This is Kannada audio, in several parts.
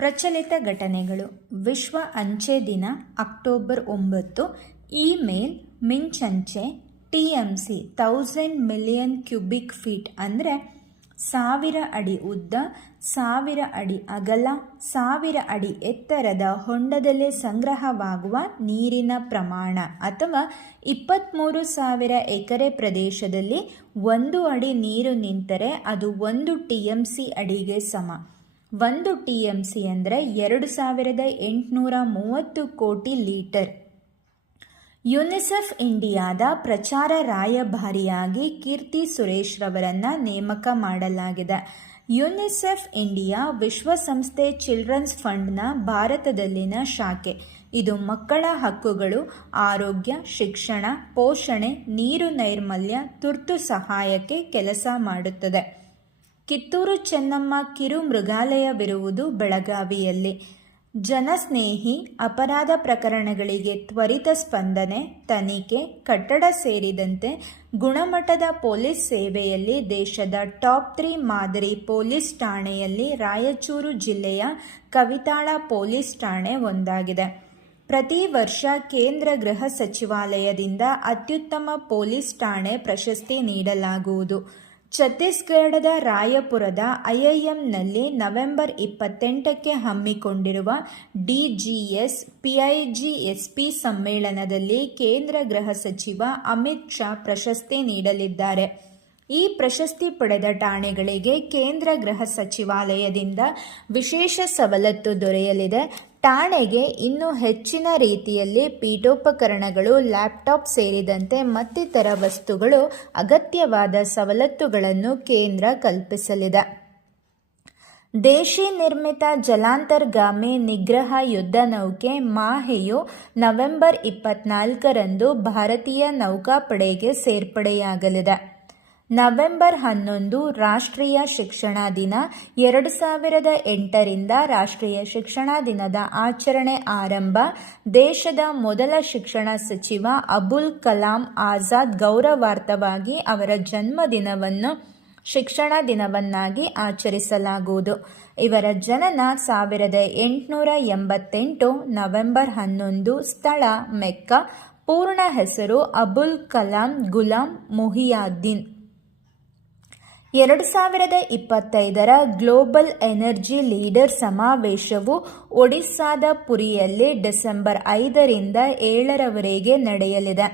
ಪ್ರಚಲಿತ ಘಟನೆಗಳು. ವಿಶ್ವ ಅಂಚೆ ದಿನ ಅಕ್ಟೋಬರ್ 9. ಇಮೇಲ್ ಮಿಂಚಂಚೆ TMC 1000 ಮಿಲಿಯನ್ ಕ್ಯೂಬಿಕ್ ಫೀಟ್ ಅಂದರೆ 1000 ಅಡಿ ಉದ್ದ, 1000 ಅಡಿ ಅಗಲ, 1000 ಅಡಿ ಎತ್ತರದ ಹೊಂಡದಲ್ಲಿ ಸಂಗ್ರಹವಾಗುವ ನೀರಿನ ಪ್ರಮಾಣ. ಅಥವಾ 23,000 ಎಕರೆ ಪ್ರದೇಶದಲ್ಲಿ 1 ಅಡಿ ನೀರು ನಿಂತರೆ ಅದು 1 TMC ಅಡಿಗೆ ಸಮ. 1 TMC ಅಂದರೆ 2830 ಕೋಟಿ ಲೀಟರ್. ಯುನಿಸೆಫ್ ಇಂಡಿಯಾದ ಪ್ರಚಾರ ರಾಯಭಾರಿಯಾಗಿ ಕೀರ್ತಿ ಸುರೇಶ್ ರವರನ್ನು ನೇಮಕ ಮಾಡಲಾಗಿದೆ. ಯುನಿಸೆಫ್ ಇಂಡಿಯಾ ವಿಶ್ವಸಂಸ್ಥೆ ಚಿಲ್ಡ್ರನ್ಸ್ ಫಂಡ್ನ ಭಾರತದಲ್ಲಿನ ಶಾಖೆ. ಇದು ಮಕ್ಕಳ ಹಕ್ಕುಗಳು, ಆರೋಗ್ಯ, ಶಿಕ್ಷಣ, ಪೋಷಣೆ, ನೀರು ನೈರ್ಮಲ್ಯ, ತುರ್ತು ಸಹಾಯಕ್ಕೆ ಕೆಲಸ ಮಾಡುತ್ತದೆ. ಕಿತ್ತೂರು ಚೆನ್ನಮ್ಮ ಕಿರು ಮೃಗಾಲಯವಿರುವುದು ಬೆಳಗಾವಿಯಲ್ಲಿ. ಜನಸ್ನೇಹಿ, ಅಪರಾಧ ಪ್ರಕರಣಗಳಿಗೆ ತ್ವರಿತ ಸ್ಪಂದನೆ, ತನಿಖೆ, ಕಟ್ಟಡ ಸೇರಿದಂತೆ ಗುಣಮಟ್ಟದ ಪೊಲೀಸ್ ಸೇವೆಯಲ್ಲಿ ದೇಶದ ಟಾಪ್ 3 ಮಾದರಿ ಪೊಲೀಸ್ ಠಾಣೆಯಲ್ಲಿ ರಾಯಚೂರು ಜಿಲ್ಲೆಯ ಕವಿತಾಳ ಪೊಲೀಸ್ ಠಾಣೆ ಒಂದಾಗಿದೆ. ಪ್ರತಿ ವರ್ಷ ಕೇಂದ್ರ ಗೃಹ ಸಚಿವಾಲಯದಿಂದ ಅತ್ಯುತ್ತಮ ಪೊಲೀಸ್ ಠಾಣೆ ಪ್ರಶಸ್ತಿ ನೀಡಲಾಗುವುದು. ಛತ್ತೀಸ್ಗಢದ ರಾಯಪುರದ IIMನಲ್ಲಿ ನವೆಂಬರ್ 28ಕ್ಕೆ ಹಮ್ಮಿಕೊಂಡಿರುವ DGS PIGSP ಸಮ್ಮೇಳನದಲ್ಲಿ ಕೇಂದ್ರ ಗೃಹ ಸಚಿವ ಅಮಿತ್ ಶಾ ಪ್ರಶಸ್ತಿ ನೀಡಲಿದ್ದಾರೆ. ಈ ಪ್ರಶಸ್ತಿ ಪಡೆದ ಠಾಣೆಗಳಿಗೆ ಕೇಂದ್ರ ಗೃಹ ಸಚಿವಾಲಯದಿಂದ ವಿಶೇಷ ಸವಲತ್ತು ದೊರೆಯಲಿದೆ. ಠಾಣೆಗೆ ಇನ್ನೂ ಹೆಚ್ಚಿನ ರೀತಿಯಲ್ಲಿ ಪೀಠೋಪಕರಣಗಳು, ಲ್ಯಾಪ್ಟಾಪ್ ಸೇರಿದಂತೆ ಮತ್ತಿತರ ವಸ್ತುಗಳು, ಅಗತ್ಯವಾದ ಸವಲತ್ತುಗಳನ್ನು ಕೇಂದ್ರ ಕಲ್ಪಿಸಲಿದೆ. ದೇಶೀ ನಿರ್ಮಿತ ಜಲಾಂತರ್ಗಾಮಿ ನಿಗ್ರಹ ಯುದ್ಧ ನೌಕೆ ಮಾಹೆಯು ನವೆಂಬರ್ 24ರಂದು ಭಾರತೀಯ ನೌಕಾಪಡೆಗೆ ಸೇರ್ಪಡೆಯಾಗಲಿದೆ. ನವೆಂಬರ್ 11 ರಾಷ್ಟ್ರೀಯ ಶಿಕ್ಷಣ ದಿನ. 2008ರಿಂದ ರಾಷ್ಟ್ರೀಯ ಶಿಕ್ಷಣ ದಿನದ ಆಚರಣೆ ಆರಂಭ. ದೇಶದ ಮೊದಲ ಶಿಕ್ಷಣ ಸಚಿವ ಅಬುಲ್ ಕಲಾಂ ಆಜಾದ್ ಗೌರವಾರ್ಥವಾಗಿ ಅವರ ಜನ್ಮದಿನವನ್ನು ಶಿಕ್ಷಣ ದಿನವನ್ನಾಗಿ ಆಚರಿಸಲಾಗುವುದು. ಇವರ ಜನನ 1888 ನವೆಂಬರ್ 11. ಸ್ಥಳ ಮೆಕ್ಕಾ. ಪೂರ್ಣ ಹೆಸರು ಅಬುಲ್ ಕಲಾಂ ಗುಲಾಂ ಮೊಹಿಯುದ್ದೀನ್. 2025ರ ಗ್ಲೋಬಲ್ ಎನರ್ಜಿ ಲೀಡರ್ ಸಮಾವೇಶವು ಒಡಿಸ್ಸಾದ ಪುರಿಯಲ್ಲಿ ಡಿಸೆಂಬರ್ 5ರಿಂದ 7ರವರೆಗೆ ನಡೆಯಲಿದೆ.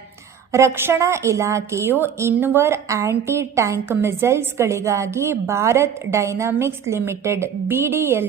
ರಕ್ಷಣಾ ಇಲಾಖೆಯು ಇನ್ವರ್ ಆಂಟಿ ಟ್ಯಾಂಕ್ ಮಿಸೈಲ್ಸ್ಗಳಿಗಾಗಿ ಭಾರತ್ ಡೈನಾಮಿಕ್ಸ್ ಲಿಮಿಟೆಡ್ BDL